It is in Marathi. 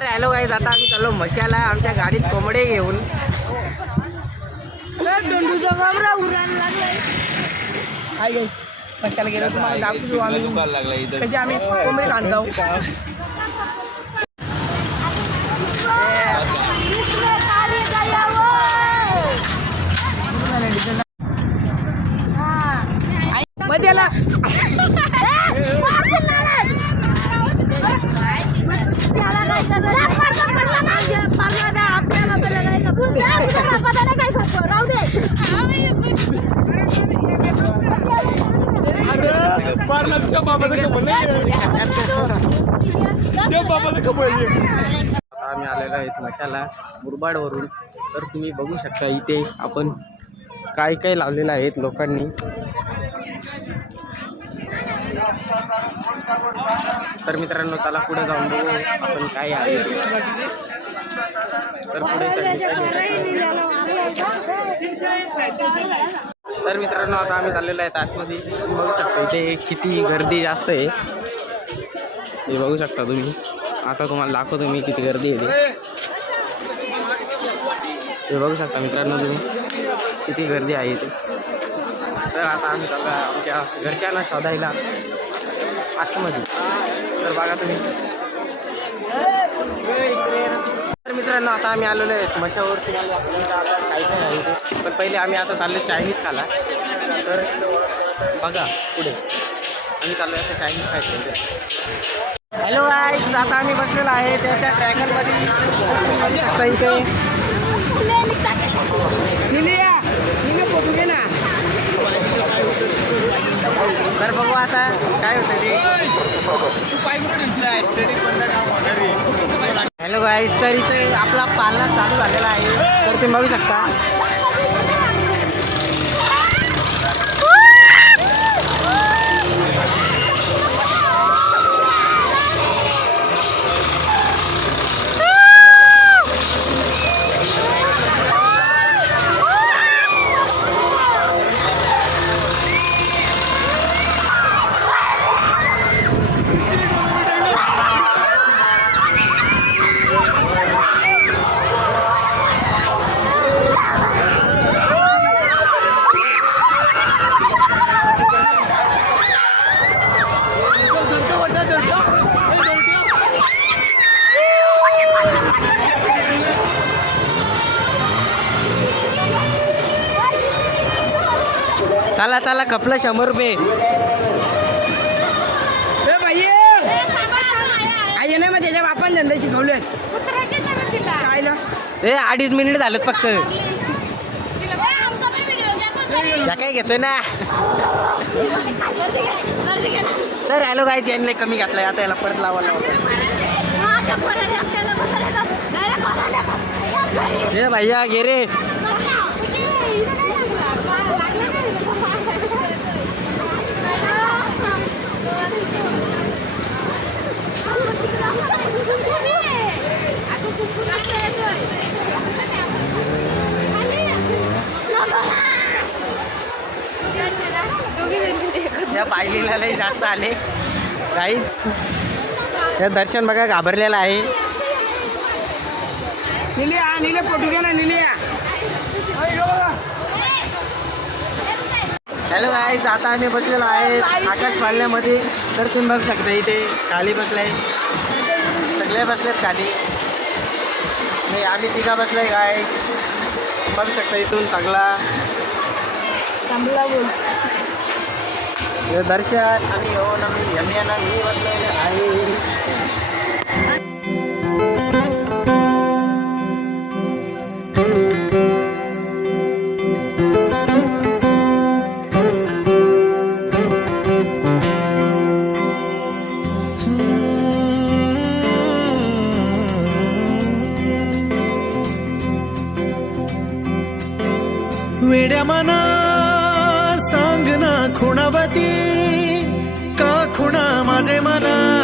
हॅलो गाईज, आता आम्ही चाललो मशाला आमच्या गाडीत कोंबडे घेऊन. हाय गाईस, मशाला गेलो तुम्हाला दाखवू आम्ही कसे आम्ही कोंबडे खात जाऊ. मध्याला आम्ही आलेलो आहेत मशाला मुरबाडवरून. तर तुम्ही बघू शकता इथे आपण काय काय लावलेलं आहेत लोकांनी. तर मित्रांनो, त्याला पुढे जाऊन बघू आपण काय आहे. तर पुढे तर मित्रांनो, आता आम्ही चाललेलो आहेत आतमध्ये. तुम्ही बघू शकता इथे किती गर्दी जास्त आहे, हे बघू शकता तुम्ही. आता तुम्हाला दाखवतो मी किती गर्दी आहे ते बघू शकता मित्रांनो तुम्ही, किती गर्दी आहे इथे. तर आता आम्ही चाललो आमच्या घरच्यांना शोधायला आतमध्ये. तर बघा तुम्ही. तर मित्रांनो, आता आम्ही आलेलो आहे मशावर. आता काही नाही आहे इथे, पण पहिले आम्ही आता चाललो चायनीज खाला. तर बघा पुढे आम्ही चाललो आहे आता चायनीज खायचं. हॅलो गाईज, आता आम्ही बसलेलो आहे त्याच्या ट्रॅगनमध्ये. आता इथे तर बघू आता काय होतं ते. हॅलो गाईज, तर इथे आपला पालना चालू झालेला आहे. तर तुम्ही बघू शकता. चला चला, कपला 100 रुपये. आई ना, मग त्याच्या बापान धंदे शिकवलेत. काय ना, 2.5 मिनिट झालेत फक्त. त्या काय घेतोय ना. तर हॅलो गाईज, यांनी कमी घातलाय. आता याला परत लावायला हे भैया घे रे. या पाहिलेल्यालाही जास्त आले काहीच. हे दर्शन बघा घाबरलेलं आहे. निले फोटो घ्या ना, निले. हॅलो गाईज, आता आम्ही बसलेलो आहे आकाश पाळण्यामध्ये. तर तुम्ही बघू शकता इथे खाली बसलाय, सगळे बसलेत खाली. नाही, आम्ही तिघा बसलाय. काय बघू शकता इथून सगळा बोल दर्शन. आम्ही येऊन आम्ही यमियाना मी बसलेले आहे. वेड्या मना सांग ना खुणावती का खुणा माझे मना.